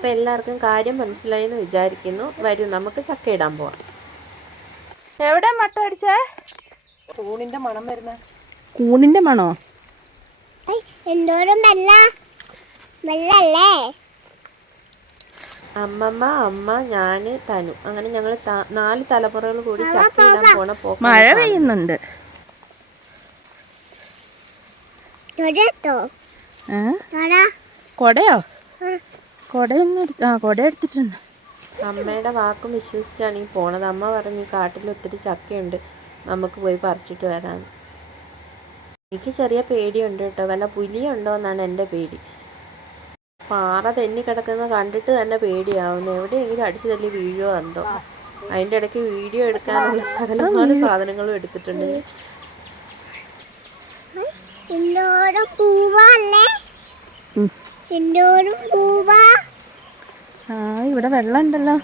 അപ്പോൾ എല്ലാവർക്കും കാര്യം മനസ്സിലായി എന്ന് വിചാരിക്കുന്നു. വരും നമുക്ക് ചക്ക ഇടാൻ പോവാം. എവിടെ മട്ട അടിച്ചേ? കൂണിന്റെ മണം വരുന്ന. കൂണിന്റെ മണോ? എന്തോരം വെള്ള വെള്ളല്ലേ അമ്മമ്മ അമ്മ ഞാൻ തനു. അങ്ങനെ ഞങ്ങൾ നാല് തലമുറകൾ കൂടി ചക്ക ഇടാൻ പോണ പോക്ക് മഴ പെയ്യുന്നുണ്ട്. കൊടയോ? കൊടയൊന്നും ആ കൊട എടുത്തിട്ടുണ്ട് അമ്മയുടെ വാക്കും വിശ്വസിച്ചാണ് ഈ പോണത്. അമ്മ പറഞ്ഞു കാട്ടിൽ ഒത്തിരി ചക്കയുണ്ട്. നമുക്ക് പോയി പറിച്ചിട്ട് വരാം. എനിക്ക് ചെറിയ പേടിയുണ്ട് കേട്ടോ. വല്ല പുലിയുണ്ടോ എന്നാണ് എന്റെ പേടി. പാറ തെന്നി കിടക്കുന്നത് കണ്ടിട്ട് തന്നെ പേടിയാവുന്നു. എവിടെയെങ്കിലും അടിച്ചു തല്ലി വീഴോ എന്തോ. അതിന്റെ ഇടയ്ക്ക് വീഡിയോ എടുക്കാനുള്ള സകലമായ സാധനങ്ങളും എടുത്തിട്ടുണ്ട്. എന്തോരം പൂവല്ലേ എന്തോരം പൂവാ? ആ ഇവിടെ വെള്ളം ഉണ്ടല്ലോ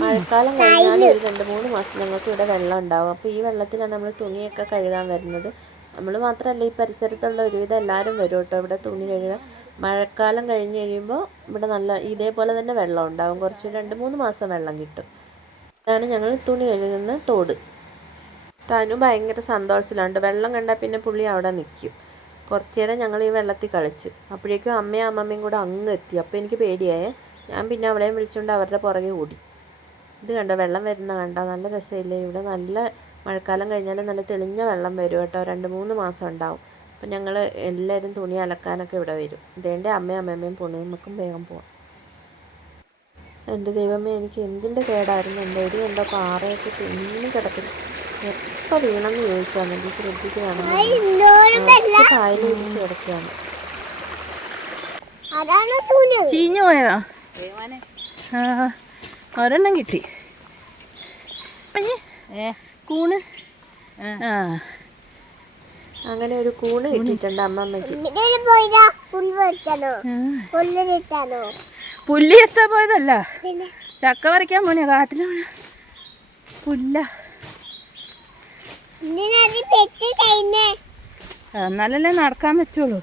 മഴക്കാലം രണ്ട് മൂന്ന് മാസം ഞങ്ങൾക്ക് ഇവിടെ വെള്ളം ഉണ്ടാവും അപ്പോൾ ഈ വെള്ളത്തിലാണ് നമ്മൾ തുണിയൊക്കെ കഴുകാൻ വരുന്നത്. നമ്മൾ മാത്രമല്ല ഈ പരിസരത്തുള്ള ഒരുവിധം എല്ലാവരും വരും കേട്ടോ. ഇവിടെ തുണി കഴുകാൻ. മഴക്കാലം കഴിഞ്ഞ് കഴിയുമ്പോൾ ഇവിടെ നല്ല ഇതേപോലെ തന്നെ വെള്ളം ഉണ്ടാവും. കുറച്ച് രണ്ട് മൂന്ന് മാസം വെള്ളം കിട്ടും. ഇതാണ് ഞങ്ങൾ തുണി കഴുകുന്ന തോട്. തനു ഭയങ്കര സന്തോഷത്തിലുണ്ട്. വെള്ളം കണ്ടാൽ പിന്നെ പുള്ളി അവിടെ നിൽക്കും കുറച്ചു നേരം ഞങ്ങൾ ഈ വെള്ളത്തിൽ കളിച്ച്. അപ്പോഴേക്കും അമ്മയും അമ്മമ്മയും കൂടെ അങ്ങ് എത്തി. അപ്പോൾ എനിക്ക് പേടിയായേ. ഞാൻ പിന്നെ അവളെയും വിളിച്ചുകൊണ്ട് അവരുടെ പുറകെ ഓടി. ഇത് കണ്ടോ? വെള്ളം വരുന്ന കണ്ട? നല്ല രസമില്ലേ? ഇവിടെ നല്ല മഴക്കാലം കഴിഞ്ഞാൽ നല്ല തെളിഞ്ഞ വെള്ളം വരും കേട്ടോ. രണ്ട് മൂന്ന് മാസം ഉണ്ടാവും. അപ്പം ഞങ്ങൾ എല്ലാവരും തുണി അലക്കാനൊക്കെ ഇവിടെ വരും. ഇതേന്റെ അമ്മയും അമ്മമ്മയും പൊണ്ണുമ്മക്കും വേഗം പോവാം. എന്റെ ദൈവമേ എനിക്ക് എന്തിന്റെ കേടായിരുന്നു? എന്റെ ഒരു എന്റെ പാറയൊക്കെ തെന്നി കിടക്കുന്നു? എപ്പോൾ വീണെന്ന് ചോദിച്ചാൽ മതി. ശ്രദ്ധിച്ച് കാണാം കായൽ ഇടിച്ച് കിടക്കുകയാണ്. ചീഞ്ഞു പോയതാ. ആ ഒരെണ്ണം കിട്ടി. കൂണ്. ആ. അങ്ങനെ ഒരു കൂണ് കിട്ടിയിട്ടുണ്ട് അമ്മമ്മക്ക് പുല്ല് എത്താൻ പോയതല്ല ചക്ക പറിക്കാൻ പോണിയാ കാട്ടിൽ പുല്ല. എന്നാലല്ലേ നടക്കാൻ പറ്റുള്ളൂ.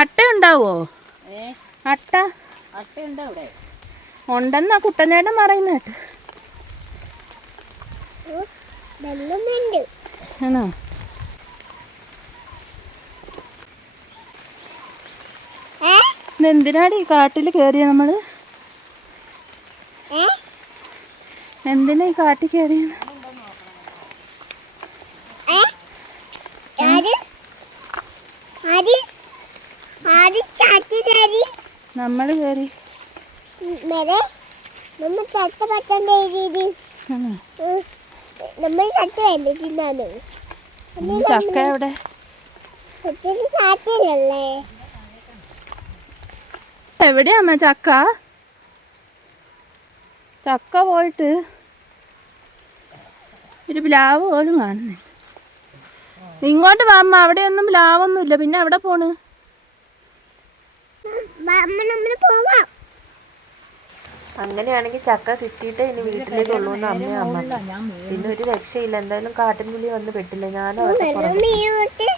അട്ട ഉണ്ടാവോ അട്ട? അവിടെ. ഉണ്ടെന്നാ കുട്ടനേടം പറയുന്നേട്ട് ആണോ? ഈ കാട്ടിൽ കയറിയ നമ്മൾ? എന്തിനാ ഈ കാട്ടിൽ കയറിയ നമ്മൾ നമ്മൾ കയറി? മേലെ? നമ്മൾ ചത്ത പറ്റണ്ടേ നമ്മൾ ചത്ത വേണ്ടിട്ടുണ്ടാണ് ഈ ചക്ക എവിടെ? ചാറ്റില്ലല്ലേ എവിടെയാ അമ്മ? ചക്ക? ചക്ക പോയിട്ട് ഒരു പ്ലാവ് പോലും കാണുന്നില്ല. ഇങ്ങോട്ട് വാ അമ്മ. അവിടെയൊന്നും പ്ലാവൊന്നുമില്ല. പിന്നെ അവിടെ പോണ്? അമ്മ അങ്ങനെയാണെങ്കിൽ ചക്ക കിട്ടിയിട്ടേ ഇനി വീട്ടിലേക്കുള്ളൂ എന്ന് അമ്മയും അമ്മ. പിന്നെ ഒരു രക്ഷയില്ല. എന്തായാലും കാട്ടിനുള്ളിൽ വന്ന് പെട്ടില്ല? വീണോട്ട്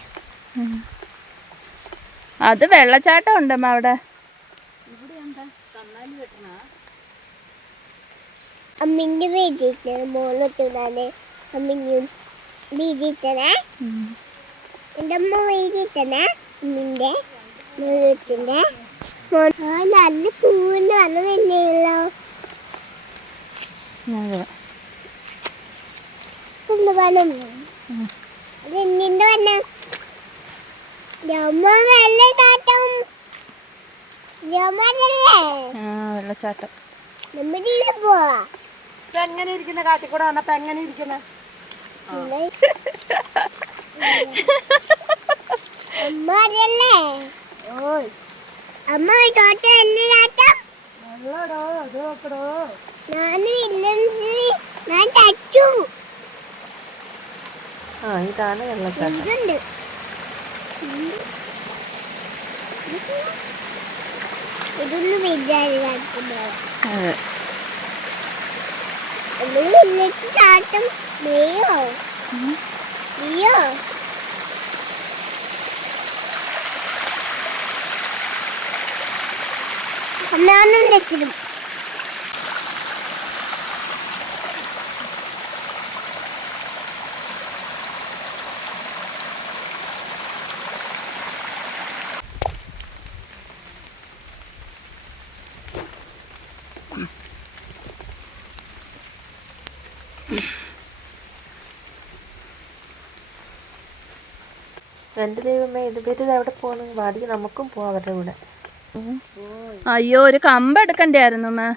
അത് വെള്ളച്ചാട്ടം ഉണ്ടമ്മ അവിടെ. അമ്മിന്റെ വീട്ടിൽ മോളെത്തുന്നാണ് അമ്മിഞ്ഞും വീട്ടിട്ടണേ എന്റെ അമ്മ വീട്ടിട്ടണേ അമ്മിന്റെ മോളെത്തിന്റെ നല്ല പൂവിന്റെ വെള്ളം? തന്നെയല്ലോ വെള്ളച്ചാട്ടം. നമ്മൾ ഇവിടെ പോവാ. ഇപ്പൊ എങ്ങനെ ഇരിക്കുന്ന? കാട്ടിക്കൂടെ വന്നപ്പോ എങ്ങനെ ഇരിക്കുന്ന? അമ്മ വിചാരിക്കുന്നു ഓയ്. അമ്മ Mỹ lên ra trong Mỹ không Mỹ rồi. Hôm nay nó lên എന്റെ ദൈവമേ ഇത് പേര് എവിടെ പോകുന്നു വാടി നമുക്കും പോവാം അവരുടെ കൂടെ. അയ്യോ ഒരു കമ്പ് എടുക്കണ്ടായിരുന്നു എന്നാ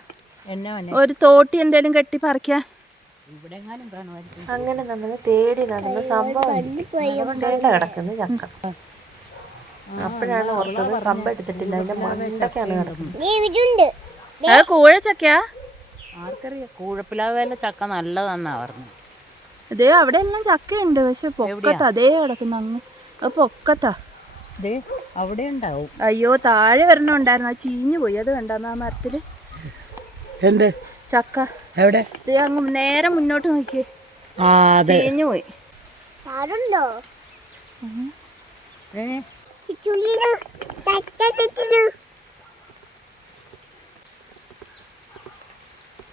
ഒരു തോട്ടി എന്തേലും കെട്ടി പറിക്കാൻ അങ്ങനെ നമ്മൾ തേടി നടന്ന സംഭവം കൊണ്ടേണ്ട കിടക്കുന്നു ചക്ക. അപ്പോഴാണ് ഓർത്തത് കമ്പ് എടുത്തിട്ടില്ല അതിന്റെ മണ്ടൊക്കെയാണ് കിടക്കുന്നത്. കൂഴ ചക്കയാ ആർക്കറിയാം ആർക്കറിയാം തന്നെ ചക്ക നല്ലതാന്നാ പറഞ്ഞു ഇതേ അവിടെ എല്ലാം ചക്കയുണ്ട് പക്ഷെ പൊക്കത്താ അതേ കിടക്കുന്നു അങ്ങ് അത് പൊക്കത്താ ദേ അവിടെ ഉണ്ടാവും. അയ്യോ താഴെ വരണുണ്ടായിരുന്നു ആ ചീഞ്ഞു പോയി. അത് കണ്ടാ മരത്തിൽ. എന്ത്? ചക്ക. എവിടെ? ദേ അങ്ങ് നേരെ മുന്നോട്ട് നോക്കിയേ. ആ അതെ. ചീഞ്ഞു പോയി. ഏ?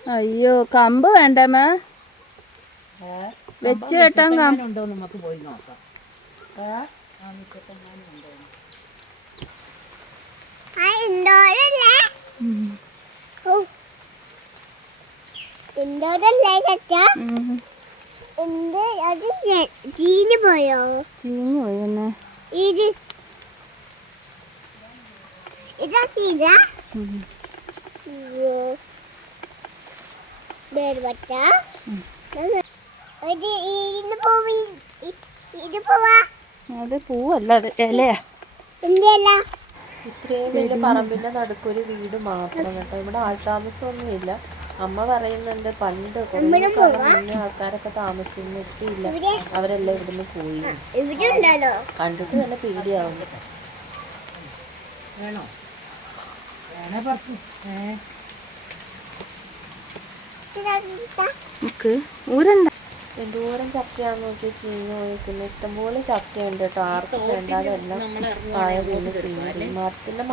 അയ്യോ കമ്പ് വേണ്ടമ്മ വെച്ച് കെട്ടാൻ കമ്പ് ഉണ്ടോ നമുക്ക് പോയി നോക്കാം. ചീഞ്ഞു പോയോ? ചീഞ്ഞു പോയി ഒന്ന് ഇത്. ഇതാ ചീന വേർപറ്റ ഇത് ഇതിന് പോയി. ഇത് പോവാ. അത് പൂവല്ല അത് ഇലയാ. ഇത്രയും വലിയ പറമ്പിന്റെ നടുക്കൊരു വീട് മാത്രം കേട്ടോ. ഇവിടെ ആൾ ഇല്ല അമ്മ പറയുന്നുണ്ട് പണ്ട് മുന്നേ ആൾക്കാരൊക്കെ താമസിച്ചിരുന്നു എത്തിയില്ല അവരെല്ലാം ഇവിടുന്ന് പോയി. കണ്ടിട്ട് തന്നെ വേണോ? നമുക്ക് ഊരണ്ട. എന്തോരം ചക്കയാന്ന് നോക്കി ചീഞ്ഞ് പോയിരിക്കുന്നു ഇഷ്ടംപോലെ ചക്കയുണ്ട് കേട്ടോ. ആർക്കും വേണ്ടാതെ എല്ലാം താഴെ വീണ് ചീഞ്ഞു മരത്തിന്റെ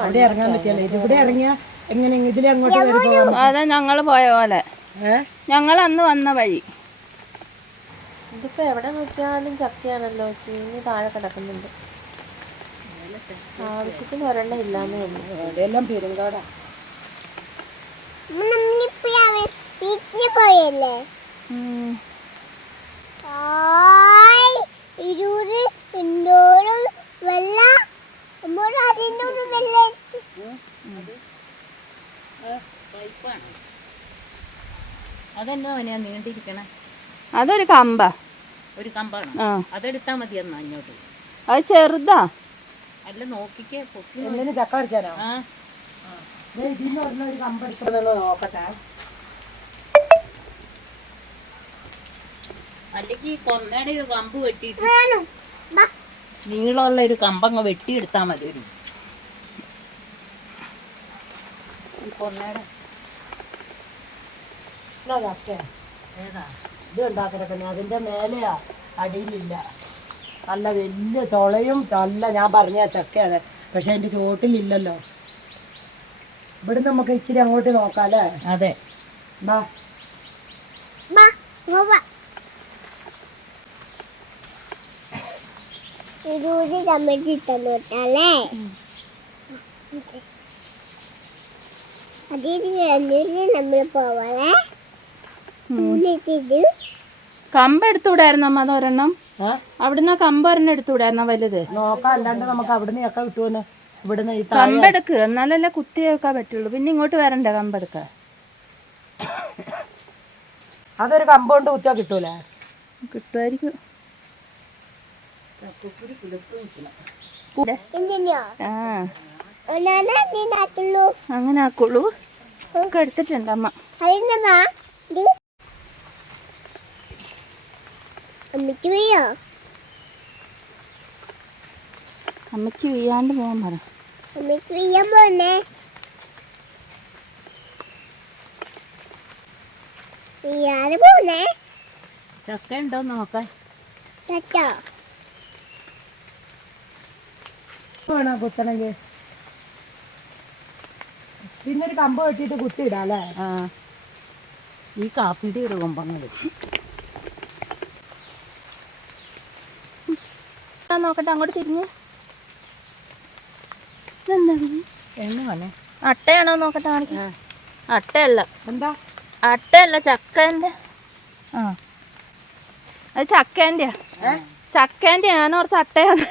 അതാ ഞങ്ങൾ പോയ പോലെ. ഞങ്ങൾ അന്ന് വന്ന വഴി. ഇതിപ്പോ എവിടെ നോക്കിയാലും ചക്കയാണല്ലോ. ചീഞ്ഞ് താഴെ കിടക്കുന്നുണ്ട്. ആവശ്യത്തിന് ഒരെണ്ണം ഇല്ലാന്നേ ഉള്ളൂ. പെരുങ്കാടാ. ബീച്ചിൽ പോയല്ലേ ഇരുപത് വെള്ള? നീണ്ടിരിക്കണേ അതൊരു കമ്പ. ഒരു കമ്പാണ്. അതെടുത്താ മതി എന്നാ അങ്ങോട്ട് അത് ചെറുതാ. അല്ല നോക്കിക്കേ ചക്ക പറിക്കാനോ ആ. പറഞ്ഞ ഒരു കമ്പെടുക്കണമെന്ന് നോക്കട്ടെ. അല്ലെങ്കിൽ കൊന്നയുടെ ഒരു കമ്പ് വെട്ടിയിട്ട് നീളമുള്ള ഒരു കമ്പങ്ങ് വെട്ടിയെടുത്താ മതി ഒരു. കൊന്നയുടെ ഏതാ? ഇത് ഉണ്ടാക്കിടക്കുന്നത് അതിന്റെ മേലെയാ അടിയിലില്ല. നല്ല വലിയ ചുളയും നല്ല ഞാൻ പറഞ്ഞ ചക്ക അതെ പക്ഷെ എന്റെ ചോട്ടിലില്ലല്ലോ ഇവിടെ നമുക്ക് ഇച്ചിരി അങ്ങോട്ട് നോക്കാം അല്ലേ? അതെ. ബാ ബാ പോവാ ഇരുപത് അതിന് കഴിഞ്ഞിട്ട് നമ്മൾ പോവാളേ കമ്പ് അമ്മ അതൊരെണ്ണം? അവിടുന്ന് കമ്പ് ഒരെണ്ണം എടുത്തുകൂടായിരുന്ന വലുത്? നോക്കാം അല്ലാണ്ട് നമുക്ക് അവിടുന്ന് ഒക്കെ കിട്ടുമെന്ന് ഇവിടുന്ന് ഈ താഴെ. കമ്പെടുക്ക് എന്നാലല്ലേ കുത്തി വെക്കാൻ പറ്റുള്ളൂ. പിന്നെ ഇങ്ങോട്ട് വരണ്ടേ കമ്പെടുക്ക അതൊരു കമ്പൗണ്ട് കുത്തിയാ കിട്ടൂലേ? കിട്ടുമായിരിക്കും എന്തിനോ ആ ഒന്നാണ് നാട്ടുള്ളൂ അങ്ങനെ ആക്കുള്ളൂ. ഒക്കെ എടുത്തിട്ടുണ്ട് അമ്മ. അമ്മച്ചി പോയോ അമ്മച്ചി വീയാണ്ട് പോകാൻ പറ. അമ്മച്ചി ചെയ്യാൻ പോണേ ചെയ്യാതെ പോണേ ചക്ക ഉണ്ടോ നോക്കാൻ? കേട്ടോ വേണോ കുത്തണമെങ്കിൽ പിന്നെ ഒരു കമ്പ് വെട്ടിയിട്ട് കുത്തിയിടാം അല്ലേ ആ. ഈ കാപ്പിയുടെ ഒരു കമ്പങ്ങൾ നോക്കട്ടെ അങ്ങോട്ട് തിരിഞ്ഞ്. എന്താണ് അട്ടയാണോ നോക്കട്ടെ കാണിക്ക. അട്ടയല്ല. എന്താ? അട്ടയല്ല ചക്കേന്റെ. ആ. അത് ചക്കേന്റെയാ. ചക്കേന്റെ ഞാനോർത്ത് അട്ടയാണ്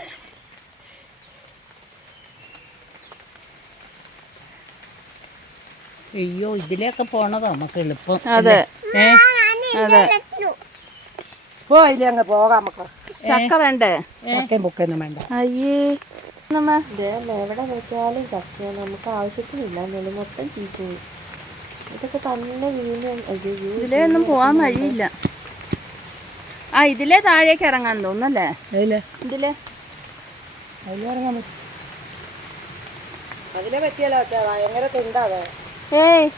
അയ്യോ ഇതിലേക്ക് പോണതാ നമുക്ക് എളുപ്പം അതെ. അതെ. പോ ഇല്ലേ അങ്ങ് പോകാം നമുക്ക്. ചക്ക വേണ്ടേ? ചക്കയും പൊക്കൊന്നും വേണ്ട. അയ്യേ എവിടെ നോക്കിയാലും ചക്കയാണ്. നമുക്ക് ആവശ്യത്തിനില്ല. എന്നുള്ളൂ മൊത്തം ചീറ്റ് പോയി ഇതൊക്കെ തന്നെ വീണ് അയ്യോ ഇതിലേ ഒന്നും പോവാൻ വഴിയില്ല. ആ ഇതിലെ താഴേക്ക് ഇറങ്ങാൻ തോന്നുന്നല്ലേ ഇതിലെ അതിൽ? ഇറങ്ങാൻ പറ്റും അതിലെ പറ്റിയല്ലോ ഭയങ്കര തിണ്ടാ അതെ. ഏയ്.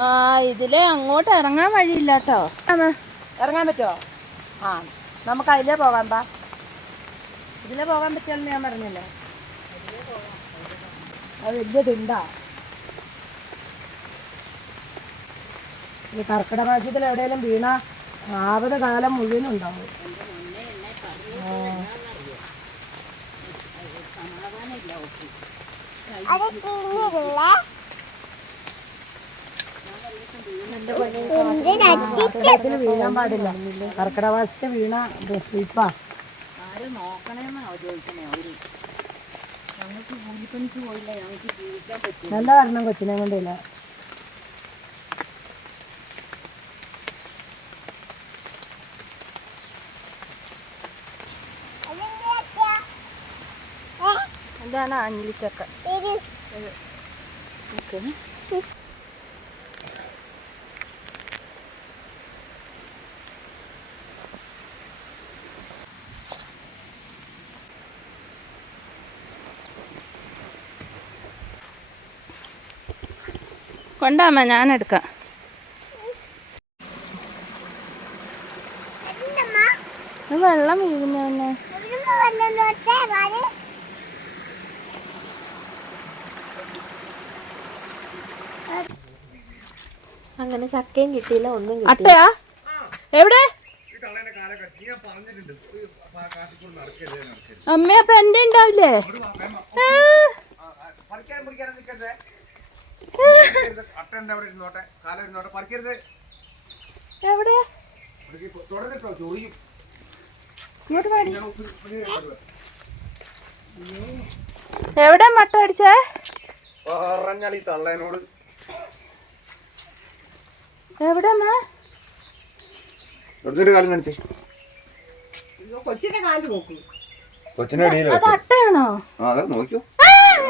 ആ ഇതിലെ അങ്ങോട്ട് ഇറങ്ങാൻ വഴിയില്ല കേട്ടോ ഇറങ്ങാൻ പറ്റുമോ ആ നമുക്ക് അതിലേ പോകാം പാ ഇതിലേ പോകാൻ പറ്റുമെന്ന് ഞാൻ പറഞ്ഞില്ലേ? അത് വലിയ തിണ്ടാ. ഈ കർക്കിടക മാസത്തിൽ എവിടെയെങ്കിലും വീണ ആവത് കാലം മുഴുവനും ഉണ്ടാവും. വീഴാൻ പാടില്ല. കർക്കിടവാസത്തെ വീണ ഇപ്പാ നല്ല വരണം കൊച്ചിനെ കൊണ്ടില്ല. എന്താണ് അഞ്ഞിലിച്ചക്ക വരൂ കൊണ്ടാമ്മ ഞാൻ എടുക്കാം അതിന്റമ്മ ഇത് വെള്ളം വീഴുന്ന തന്നെ അതിനുമ്പോ വെള്ളം തൊട്ടേ വാൽ അങ്ങനെ ചക്കയും കിട്ടിയില്ല ഒന്നും അട്ടയാ? എവിടെ? അമ്മ അപ്പൊ എന്റെ ഉണ്ടാവില്ലേ? എവിടെ? എവിടെ മട്ട അടിച്ചേ? പറഞ്ഞാൽ ഈ തള്ളേനോട്. എവിടെ കൊച്ചിന്റെ കാൽ നോക്കൂ. കൊച്ചിന്റെ അടിയിൽ അത് അട്ടയാണോ? ആ അതെ നോക്കിയോ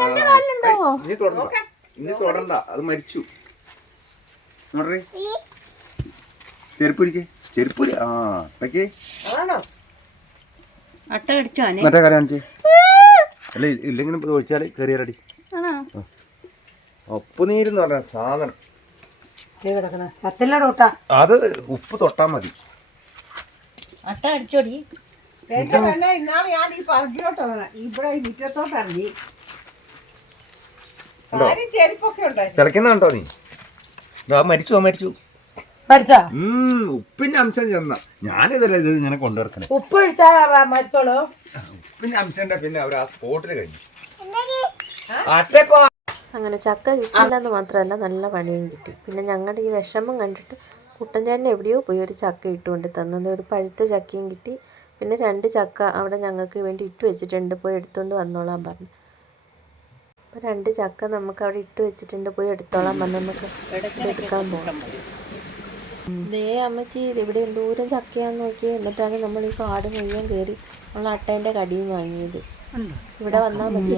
എന്റെ കാലിലുണ്ടാവോ ഇനി തൊടണ്ട. അത് മരിച്ചു. നോട്ടേ ചെരുപ്പൂരിക്ക് ചെരുപ്പൂരി ആ അനെ? മറ്റേ കാലം കാണിച്ചേ. അല്ല ഇല്ലെങ്കിലും ഒഴിച്ചാൽ കയറിയാലടി. ആണോ? ഉപ്പ് നീരെന്ന് പറഞ്ഞ സാധനം. അത് ഉപ്പ് തൊട്ടാ മതി. അട്ട അടിച്ചോടി. എന്റെ പെണ്ണെ ഇന്നാൾ ഞാൻ ഈ പറമ്പിലോട്ട് വന്നെ ഇവിടെ ഈ മുറ്റത്തോട്ട് ഇറങ്ങി. കാര്യം ചെരുപ്പൊക്കെ ഉണ്ടായിരുന്നു തിളയ്ക്കുന്ന നീ? ആ മരിച്ചു ആ മരിച്ചു. ഉപ്പിന്റെ അംശം ചെന്ന. ഞാനിതല്ല ഇത് ഇങ്ങനെ കൊണ്ടുവരക്കണേ. ഉപ്പ് ഒഴിച്ചാ മരിച്ചോളൂ. ഉപ്പിന്റെ അംശം പിന്നെ അവർ ആ സ്പോട്ടിൽ കഴിഞ്ഞു. അട്ടപ്പോ. അങ്ങനെ ചക്ക കിട്ടില്ല എന്ന് മാത്രമല്ല നല്ല പണിയും കിട്ടി. പിന്നെ ഞങ്ങളുടെ ഈ വിഷമം കണ്ടിട്ട് കുട്ടഞ്ചേട്ടൻ എവിടെയോ പോയി ഒരു ചക്ക ഇട്ടുകൊണ്ട് തന്നത് ഒരു പഴുത്ത ചക്കയും കിട്ടി. പിന്നെ രണ്ട് ചക്ക അവിടെ ഞങ്ങൾക്ക് വേണ്ടി ഇട്ട് വെച്ചിട്ടുണ്ട്. പോയി എടുത്തുകൊണ്ട് വന്നോളാം പറഞ്ഞു. അപ്പോൾ രണ്ട് ചക്ക നമുക്ക് അവിടെ ഇട്ട് വെച്ചിട്ടുണ്ട്. പോയി എടുത്തോളാം പറഞ്ഞു. നമുക്ക് എടുക്കാൻ പോകാം ദേ അമ്മച്ചി ഇത് ഇവിടെ എന്തോരം ചക്കയാന്ന് നോക്കി എന്നിട്ടാണ് നമ്മൾ ഈ കാട് മുഴുവൻ കയറി നമ്മൾ അട്ടേന്റെ കടിയും വാങ്ങിയത്. ഇവിടെ വന്നാൽ മതി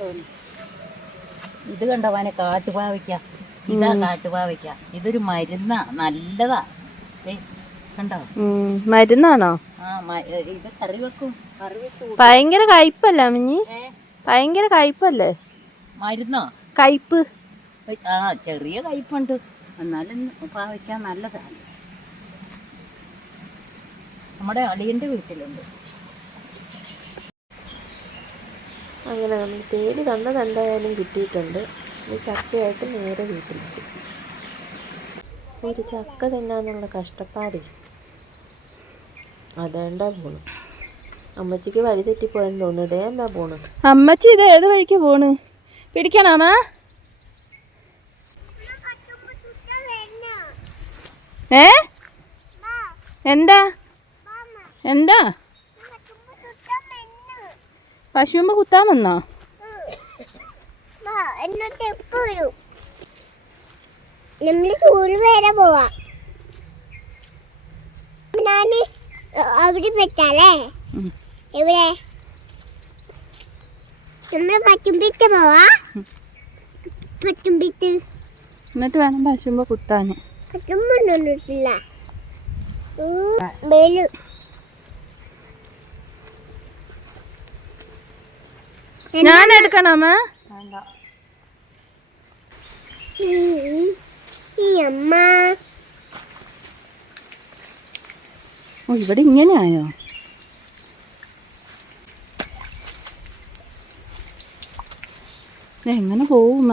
തോന്നി. ഇത് കണ്ടവാനെ കാട്ടുപാവയ്ക്ക ഇതാ കാട്ടുപാവയ്ക്ക ഇതൊരു മരുന്നാ. നല്ലതാ. കണ്ടോ? മരുന്നാണോ? ഇത് കറി വെക്കും. കറി ഭയങ്കര കയ്പല്ലേ അമ്മഞ്ഞി ഭയങ്കര കയ്പല്ലേ? മരുന്നോ? കയ്പ്. ആ ചെറിയ കയ്പുണ്ട് എന്നാലും പാവയ്ക്ക നല്ലതാണ്. നമ്മുടെ അളിയന്റെ വീട്ടിലുണ്ട്. അങ്ങനെ നമ്മൾ തേടി വന്നത് എന്തായാലും കിട്ടിയിട്ടുണ്ട്. ഈ ചക്കയായിട്ട് നേരെ വീട്ടിലേക്ക്. ഒരു ചക്ക തിന്നാനുള്ള കഷ്ടപ്പാടേ അതേണ്ടാ പോണു അമ്മച്ചിക്ക് വഴി തെറ്റിപ്പോയെന്ന് തോന്നുന്നു. ഇതേ എന്താ പോണു അമ്മച്ചി ഇത് ഏത് വഴിക്ക് പോണ്? പിടിക്കണാമ ഏ? എന്താ? എന്താ? പശുമ്പ് കുത്താൻ വന്നോ? നമ്മൾ ചൂട് വരെ പോവാ. ഞാൻ അവിടെ വെച്ചാലേ. എവിടെ? നമ്മൾ പോവാ. എന്നിട്ട് വേണം പശുമ്പോ കുത്താന്. പറ്റുമ്പോണ്ടില്ല മേൽ. ഞാൻ എടുക്കണമ? ഓ ഇവിടെ ഇങ്ങനെ ആയോ എങ്ങനെ പോവുമ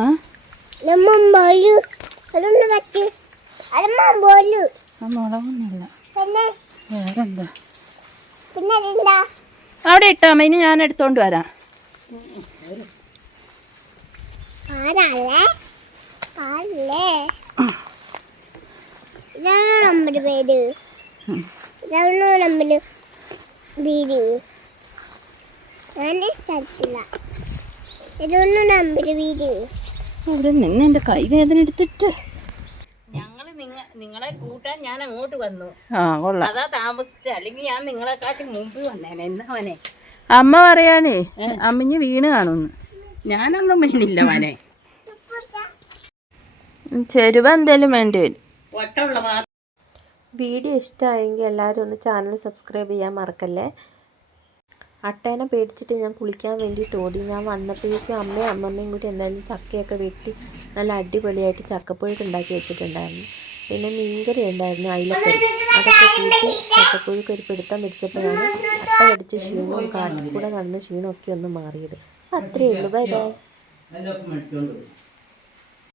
മുളകൊന്നുമില്ല വേറെന്താ? അവിടെ ഇട്ടാമ ഇനി ഞാൻ എടുത്തോണ്ട് വരാം. ആരല്ലേ ആരല്ലേ ഇതാണോ നമ്മുടെ പേര്. ഇതാണോ നമ്മുടെ വീട്. ഞാൻ സ്ഥലത്തില്ല. ഇതൊന്നും നമ്മുടെ വീട്. അവിടെ നിന്ന് എന്റെ കൈ വേദന എടുത്തിട്ട്. നിങ്ങളെ കൂട്ടാൻ ഞാൻ അങ്ങോട്ട് വന്നു. ആ കൊള്ളാം. അതാ താമസിച്ച. അല്ലെങ്കിൽ ഞാൻ നിങ്ങളെക്കാട്ടി മുമ്പ് വന്നേനെ. എന്നാ മോനെ അമ്മ പറയാനേ അമ്മിഞ്ഞ് വീണ് കാണുന്നു. ഞാനൊന്നും വീണില്ല മോനെ. ചെരുവ എന്തേലും വേണ്ടി വരും. വീഡിയോ ഇഷ്ടമായെങ്കിൽ എല്ലാവരും ഒന്ന് ചാനൽ സബ്സ്ക്രൈബ് ചെയ്യാൻ മറക്കല്ലേ? അട്ടേനെ പേടിച്ചിട്ട് ഞാൻ കുളിക്കാൻ വേണ്ടിയിട്ട് ഓടി ഞാൻ വന്നപ്പോഴേക്കും അമ്മയും അമ്മമ്മയും കൂടി എന്തായാലും ചക്കയൊക്കെ വെട്ടി നല്ല അടിപൊളിയായിട്ട് ചക്കപ്പുഴുക്ക് ഉണ്ടാക്കി വെച്ചിട്ടുണ്ടായിരുന്നു. പിന്നെ മീൻകറി ഉണ്ടായിരുന്നു അയിലക്കറി അതൊക്കെ കൂട്ടി ചക്കപ്പുഴുക്ക് ഒരു പിടുത്തം പിടിച്ചപ്പോഴാണ് അട്ട കടിച്ച് ക്ഷീണവും കാട്ടിൽ കൂടെ നടന്ന് ക്ഷീണമൊക്കെ ഒന്ന് മാറിയത്. അത്രയേ ഉള്ളൂ. Bye bye